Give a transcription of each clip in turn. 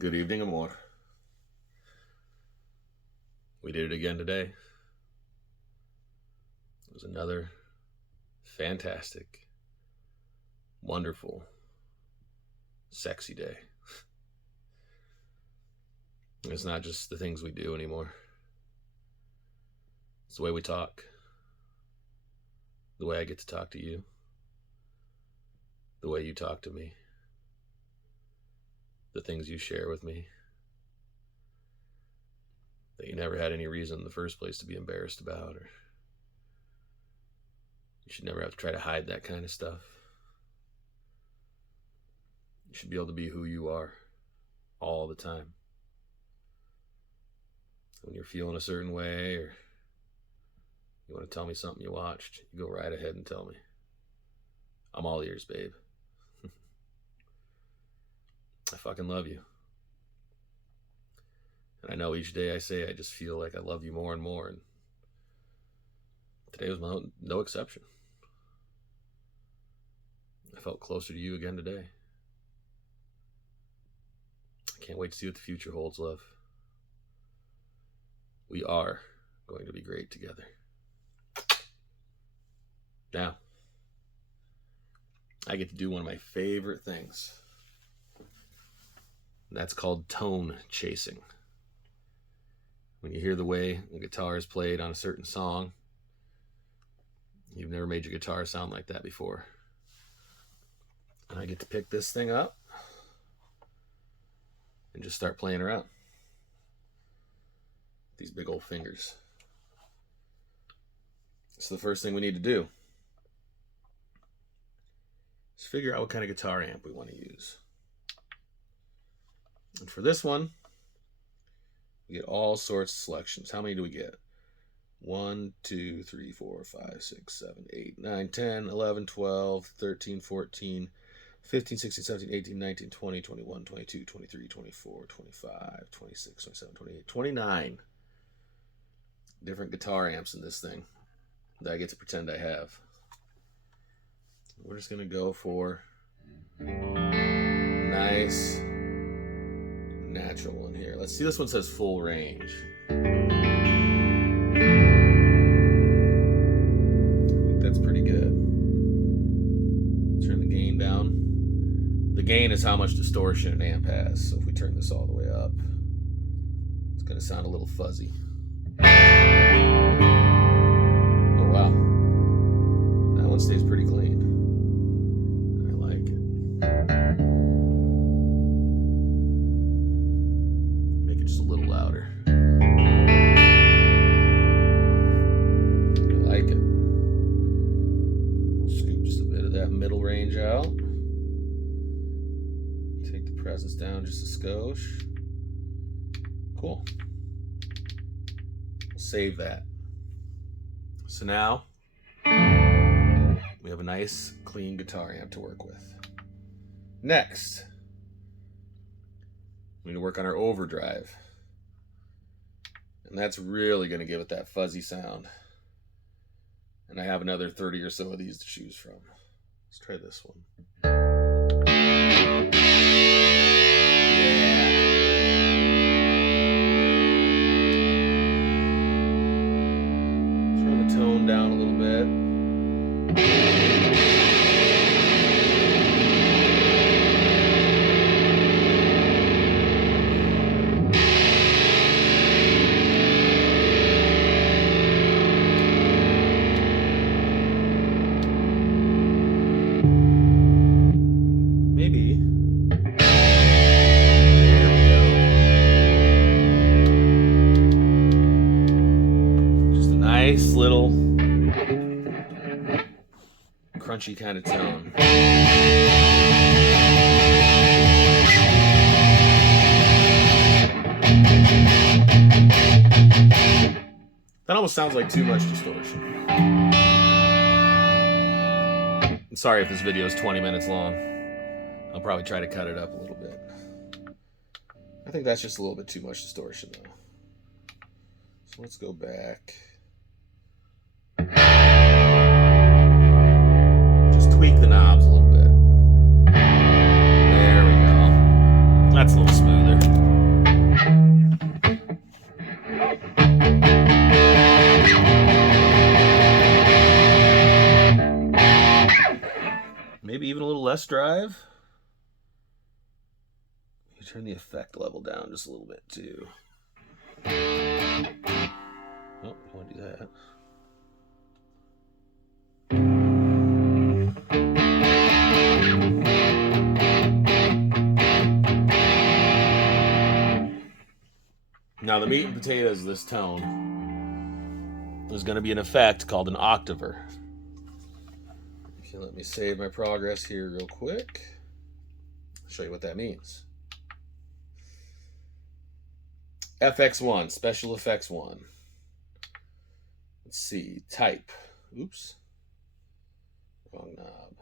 Good evening, amor. We did it again today. It was another fantastic, wonderful, sexy day. It's not just the things we do anymore. It's the way we talk. The way I get to talk to you. The way you talk to me. The things you share with me. That you never had any reason in the first place to be embarrassed about, or you should never have to try to hide that kind of stuff. You should be able to be who you are all the time. When you're feeling a certain way, or you want to tell me something you watched, you go right ahead and tell me. I'm all ears, babe. I fucking love you. And I know each day I say I just feel like I love you more and more, and today was no exception. I felt closer to you again today. I can't wait to see what the future holds, love. We are going to be great together. Now, I get to do one of my favorite things. And that's called tone chasing. When you hear the way the guitar is played on a certain song, you've never made your guitar sound like that before. And I get to pick this thing up and just start playing around. These big old fingers. So the first thing we need to do is figure out what kind of guitar amp we want to use. And for this one, we get all sorts of selections. How many do we get? 1, 2, 3, 4, 5, 6, 7, 8, 9, 10, 11, 12, 13, 14, 15, 16, 17, 18, 19, 20, 21, 22, 23, 24, 25, 26, 27, 28, 29 different guitar amps in this thing that I get to pretend I have. We're just going to go for nice natural one here. Let's see, this one says full range. I think that's pretty good. Turn the gain down. The gain is how much distortion an amp has. So if we turn this all the way up, it's going to sound a little fuzzy. Oh wow, that one stays pretty clean. I like it. Make it just a little louder. I like it. We'll scoop just a bit of that middle range out. Take the presence down just a skosh. Cool. We'll save that. So now we have a nice clean guitar amp to work with. Next, we need to work on our overdrive. And that's really going to give it that fuzzy sound. And I have another 30 or so of these to choose from. Let's try this one. Tone down a little bit. Maybe. There we go. Just a nice little crunchy kind of tone. That almost sounds like too much distortion. I'm sorry if this video is 20 minutes long. I'll probably try to cut it up a little bit. I think that's just a little bit too much distortion though. So let's go back. Tweak the knobs a little bit. There we go. That's a little smoother. less drive. You turn the effect level down just a little bit too. Oh, I want to do that. Now the meat and potatoes of this tone is going to be an effect called an octaver. If you let me save my progress here real quick, I'll show you what that means. FX1, Special Effects 1. Let's see, type. Oops. Wrong knob.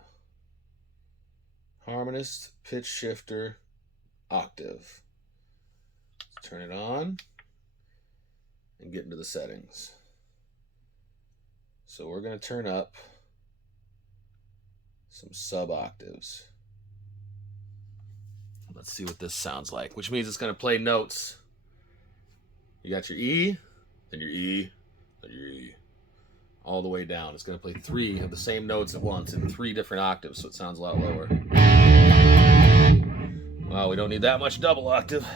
Harmonist, pitch shifter, octave. Let's turn it on and get into the settings. So we're going to turn up some sub octaves. Let's see what this sounds like, which means it's going to play notes. You got your E, then your E, then your E, all the way down. It's going to play 3 of the same notes at once in 3 different octaves, so it sounds a lot lower. Wow, we don't need that much double octave.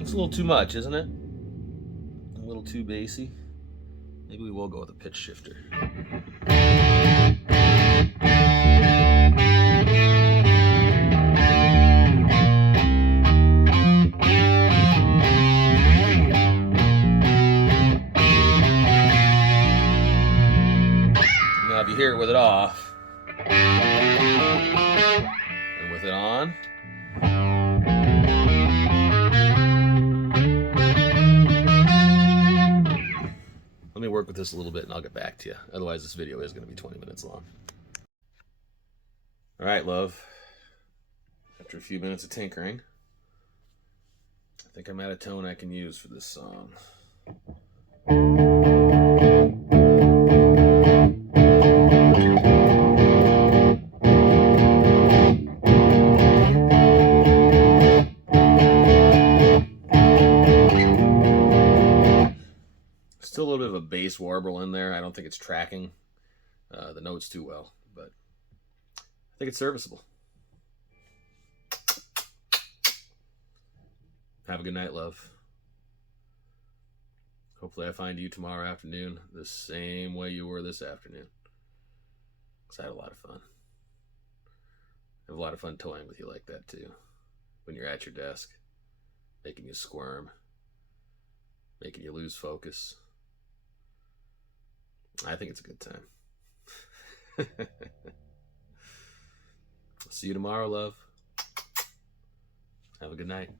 It's a little too much, isn't it? A little too bassy. Maybe we will go with a pitch shifter. Now if you hear it with it off, and with it on, let me work with this a little bit and I'll get back to you. Otherwise this video is going to be 20 minutes long. All right, love. After a few minutes of tinkering, I think I'm at a tone I can use for this song. Still a little bit of a bass warble in there. I don't think it's tracking the notes too well, but I think it's serviceable. Have a good night, love. Hopefully I find you tomorrow afternoon the same way you were this afternoon, because I had a lot of fun. I have a lot of fun toying with you like that too, when you're at your desk, making you squirm, making you lose focus. I think it's a good time. I'll see you tomorrow, love. Have a good night.